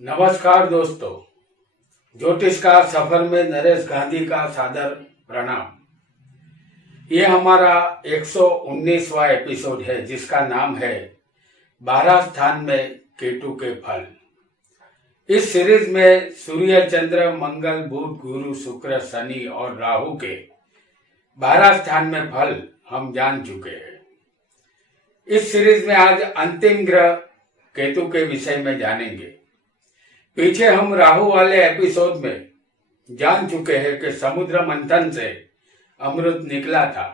नमस्कार दोस्तों, ज्योतिष का सफर में नरेश गांधी का सादर प्रणाम। ये हमारा 119वां एपिसोड है जिसका नाम है 12 स्थान में केतु के फल। इस सीरीज में सूर्य, चंद्र, मंगल, बुध, गुरु, शुक्र, शनि और राहु के 12 स्थान में फल हम जान चुके हैं। इस सीरीज में आज अंतिम ग्रह केतु के विषय में जानेंगे। पीछे हम राहु वाले एपिसोड में जान चुके हैं कि समुद्र मंथन से अमृत निकला था,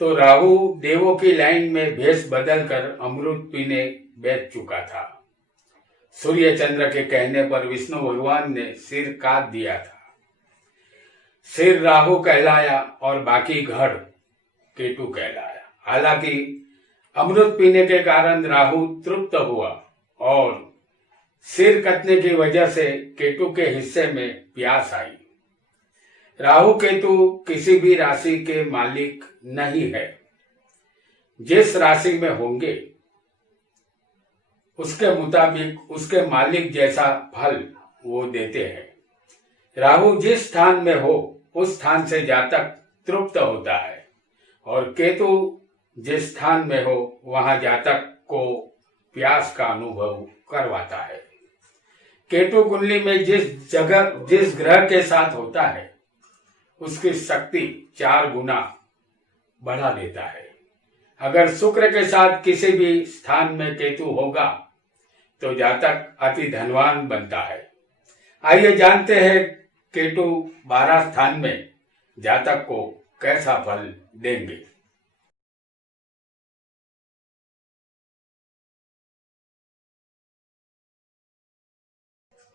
तो राहु देवों की लाइन में भेष बदलकर अमृत पीने बैठ चुका था। सूर्य चंद्र के कहने पर विष्णु भगवान ने सिर काट दिया था। सिर राहु कहलाया और बाकी धड़ केतु कहलाया। हालांकि अमृत पीने के कारण राहु तृप्त हुआ और सिर कटने की वजह से केतु के हिस्से में प्यास आई। राहु केतु किसी भी राशि के मालिक नहीं है। जिस राशि में होंगे उसके मुताबिक उसके मालिक जैसा फल वो देते हैं। राहु जिस स्थान में हो उस स्थान से जातक तृप्त होता है और केतु जिस स्थान में हो वहां जातक को प्यास का अनुभव करवाता है। केतु कुंडली में जिस ग्रह के साथ होता है उसकी शक्ति 4 गुना बढ़ा देता है। अगर शुक्र के साथ किसी भी स्थान में केतु होगा तो जातक अति धनवान बनता है। आइए जानते हैं केतु 12 स्थान में जातक को कैसा फल देंगे।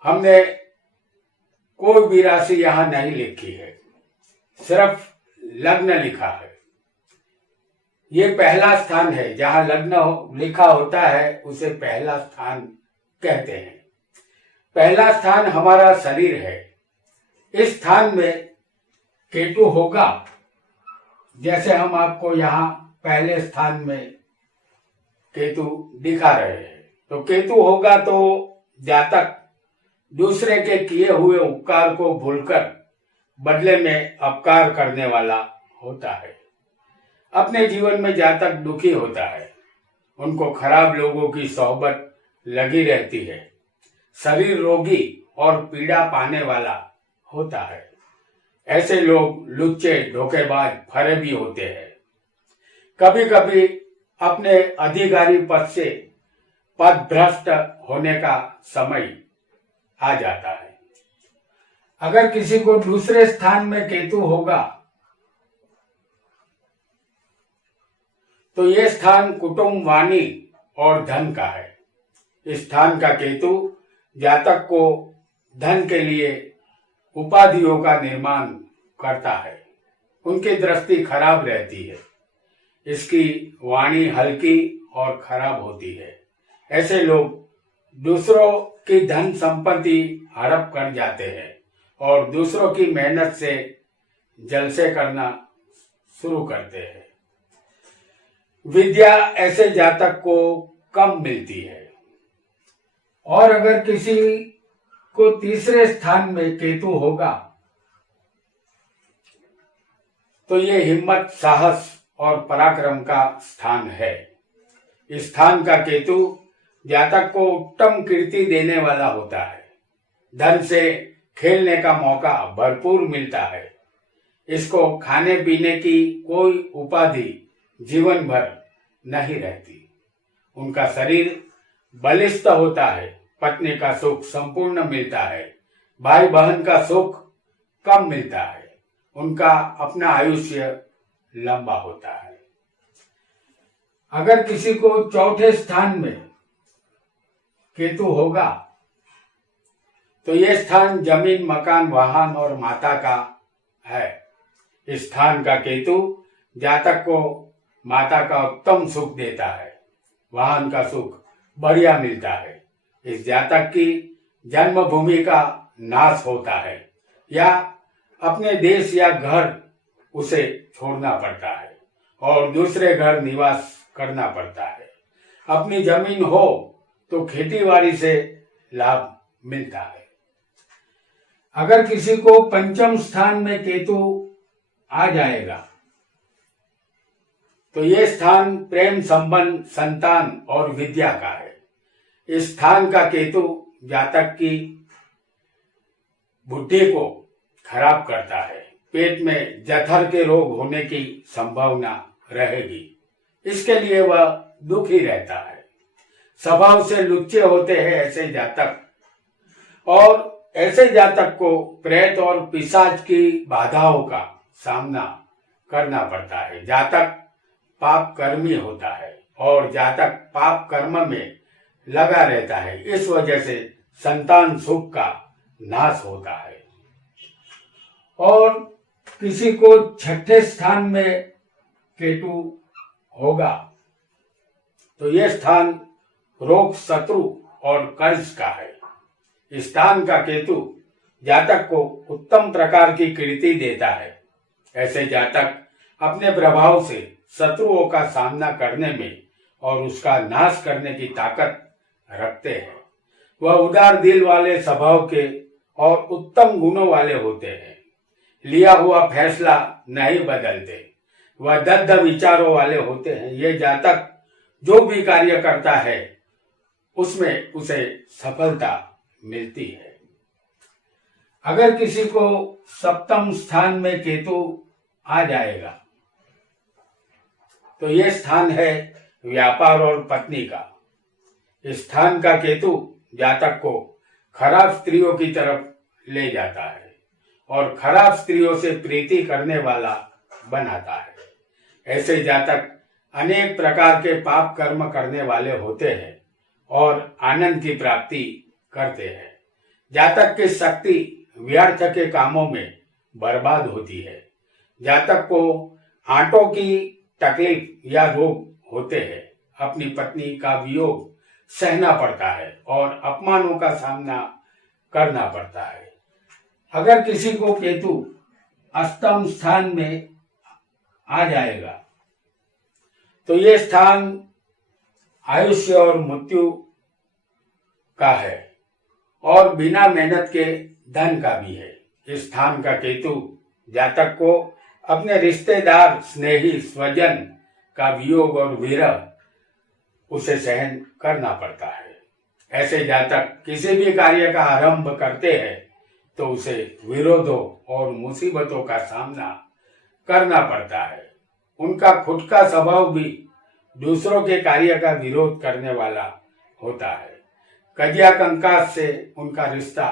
हमने कोई भी राशि यहां नहीं लिखी है, सिर्फ लग्न लिखा है। ये पहला स्थान है, जहां लग्न लिखा होता है उसे पहला स्थान कहते हैं। पहला स्थान हमारा शरीर है। इस स्थान में केतु होगा, जैसे हम आपको यहाँ पहले स्थान में केतु दिखा रहे हैं। तो केतु होगा तो जातक दूसरे के किए हुए उपकार को भूलकर बदले में अपकार करने वाला होता है। अपने जीवन में जातक दुखी होता है। उनको खराब लोगों की सोहबत लगी रहती है। शरीर रोगी और पीड़ा पाने वाला होता है। ऐसे लोग लुच्चे, धोखेबाज, फरेबी होते हैं। कभी कभी अपने अधिकारी पद से पदभ्रष्ट होने का समय आ जाता है। अगर किसी को दूसरे स्थान में केतु होगा तो यह स्थान कुटुंब, वाणी और धन का है। इस स्थान का केतु जातक को धन के लिए उपाधियों का निर्माण करता है। उनकी दृष्टि खराब रहती है। इसकी वाणी हल्की और खराब होती है। ऐसे लोग दूसरों की धन संपत्ति हड़प कर जाते हैं और दूसरों की मेहनत से जलसे करना शुरू करते हैं। विद्या ऐसे जातक को कम मिलती है। और अगर किसी को तीसरे स्थान में केतु होगा तो ये हिम्मत, साहस और पराक्रम का स्थान है। इस स्थान का केतु जातक को उत्तम कीर्ति देने वाला होता है। धन से खेलने का मौका भरपूर मिलता है। इसको खाने पीने की कोई उपाधि जीवन भर नहीं रहती। उनका शरीर बलिष्ठ होता है। पत्नी का सुख संपूर्ण मिलता है। भाई बहन का सुख कम मिलता है। उनका अपना आयुष्य लंबा होता है। अगर किसी को चौथे स्थान में केतु होगा तो यह स्थान जमीन, मकान, वाहन और माता का है। इस स्थान का केतु जातक को माता का उत्तम सुख देता है। वाहन का सुख बढ़िया मिलता है। इस जातक की जन्मभूमि का नाश होता है या अपने देश या घर उसे छोड़ना पड़ता है और दूसरे घर निवास करना पड़ता है। अपनी जमीन हो तो खेतीबाड़ी से लाभ मिलता है। अगर किसी को पंचम स्थान में केतु आ जाएगा तो ये स्थान प्रेम संबंध, संतान और विद्या का है। इस स्थान का केतु जातक की बुद्धि को खराब करता है। पेट में जठर के रोग होने की संभावना रहेगी। इसके लिए वह दुखी रहता है। स्वभाव से लुच्चे होते हैं ऐसे जातक, और ऐसे जातक को प्रेत और पिशाच की बाधाओं का सामना करना पड़ता है। जातक पाप कर्मी होता है और जातक पाप कर्म में लगा रहता है। इस वजह से संतान सुख का नाश होता है। और किसी को छठे स्थान में केतु होगा तो यह स्थान रोग, शत्रु और कर्ज का है। इस स्थान का केतु जातक को उत्तम प्रकार की कीर्ति देता है। ऐसे जातक अपने प्रभाव से शत्रुओं का सामना करने में और उसका नाश करने की ताकत रखते हैं। वह उदार दिल वाले स्वभाव के और उत्तम गुणों वाले होते हैं। लिया हुआ फैसला नहीं बदलते। वह दृढ़ विचारों वाले होते हैं। ये जातक जो भी कार्य करता है उसमें उसे सफलता मिलती है। अगर किसी को सप्तम स्थान में केतु आ जाएगा तो यह स्थान है व्यापार और पत्नी का। इस स्थान का केतु जातक को खराब स्त्रियों की तरफ ले जाता है और खराब स्त्रियों से प्रीति करने वाला बनाता है। ऐसे जातक अनेक प्रकार के पाप कर्म करने वाले होते हैं और आनंद की प्राप्ति करते हैं। जातक की शक्ति व्यर्थ के कामों में बर्बाद होती है। जातक को आंटों की तकलीफ या रोग होते हैं। अपनी पत्नी का वियोग सहना पड़ता है और अपमानों का सामना करना पड़ता है। अगर किसी को केतु अष्टम स्थान में आ जाएगा तो यह स्थान आयुष्य और मृत्यु का है और बिना मेहनत के धन का भी है। इस स्थान का केतु जातक को अपने रिश्तेदार, स्नेही, स्वजन का वियोग और विरह उसे सहन करना पड़ता है। ऐसे जातक किसी भी कार्य का आरंभ करते हैं तो उसे विरोधों और मुसीबतों का सामना करना पड़ता है। उनका खुद का स्वभाव भी दूसरों के कार्य का विरोध करने वाला होता है। कजिया कंकास से उनका रिश्ता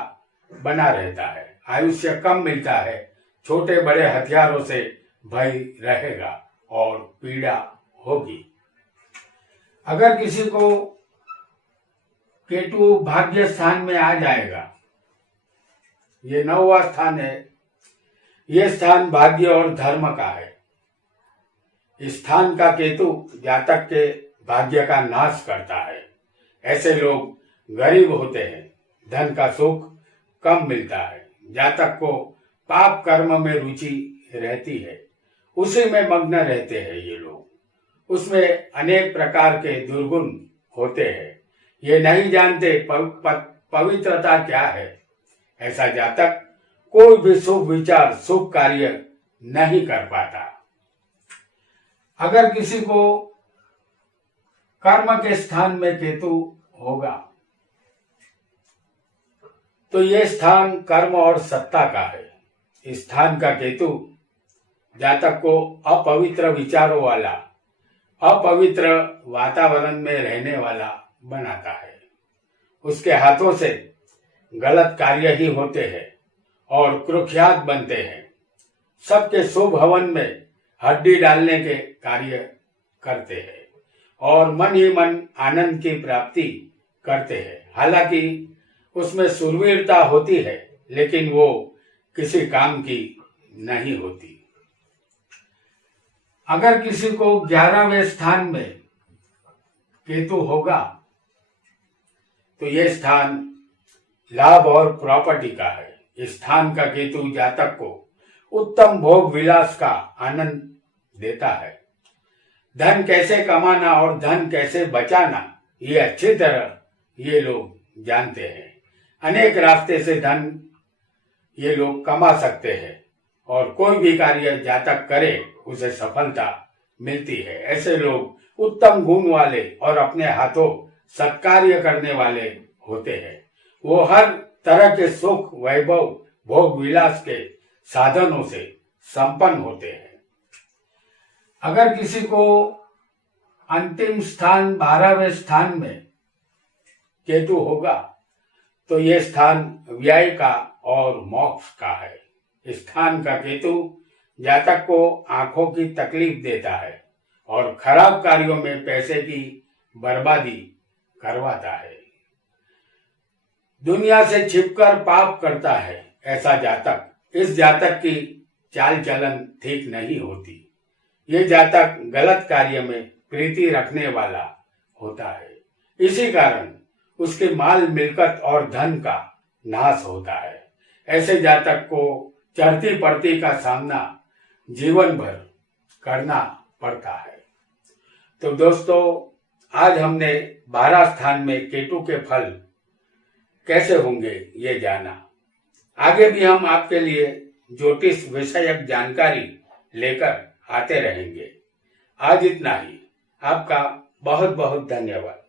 बना रहता है। आयुष्य कम मिलता है। छोटे बड़े हथियारों से भय रहेगा और पीड़ा होगी। अगर किसी को केतु भाग्य स्थान में आ जाएगा, ये 9वां स्थान है। यह स्थान भाग्य और धर्म का है। इस स्थान का केतु जातक के भाग्य का नाश करता है। ऐसे लोग गरीब होते हैं। धन का सुख कम मिलता है। जातक को पाप कर्म में रुचि रहती है। उसी में मग्न रहते हैं ये लोग। उसमें अनेक प्रकार के दुर्गुण होते हैं। ये नहीं जानते पवित्रता क्या है। ऐसा जातक कोई भी शुभ विचार, शुभ कार्य नहीं कर पाता। अगर किसी को कर्म के स्थान में केतु होगा तो यह स्थान कर्म और सत्ता का है। इस स्थान का केतु जातक को अपवित्र विचारों वाला, अपवित्र वातावरण में रहने वाला बनाता है। उसके हाथों से गलत कार्य ही होते हैं और कुख्यात बनते हैं। सबके शुभ हवन में हड्डी डालने के कार्य करते हैं और मन ही मन आनंद की प्राप्ति करते हैं। हालांकि उसमें शूरवीरता होती है लेकिन वो किसी काम की नहीं होती। अगर किसी को 11वें स्थान में केतु होगा तो यह स्थान लाभ और प्रॉपर्टी का है। इस स्थान का केतु जातक को उत्तम भोग विलास का आनंद देता है। धन कैसे कमाना और धन कैसे बचाना ये अच्छी तरह ये लोग जानते हैं। अनेक रास्ते से धन ये लोग कमा सकते हैं और कोई भी कार्य जातक करे उसे सफलता मिलती है। ऐसे लोग उत्तम गुण वाले और अपने हाथों सत्कार्य करने वाले होते हैं। वो हर तरह के सुख, वैभव, भोग विलास के साधनों से संपन्न होते हैं। अगर किसी को अंतिम स्थान 12वें स्थान में केतु होगा तो ये स्थान व्यय का और मोक्ष का है। इस स्थान का केतु जातक को आंखों की तकलीफ देता है और खराब कार्यों में पैसे की बर्बादी करवाता है। दुनिया से छिपकर पाप करता है ऐसा जातक, इस जातक की चाल चलन ठीक नहीं होती। ये जातक गलत कार्य में प्रीति रखने वाला होता है। इसी कारण उसके माल मिलकत और धन का नाश होता है। ऐसे जातक को चढ़ती पड़ती का सामना जीवन भर करना पड़ता है। तो दोस्तों, आज हमने 12 स्थान में केतु के फल कैसे होंगे ये जाना। आगे भी हम आपके लिए ज्योतिष विषयक जानकारी लेकर आते रहेंगे। आज इतना ही। आपका बहुत बहुत धन्यवाद।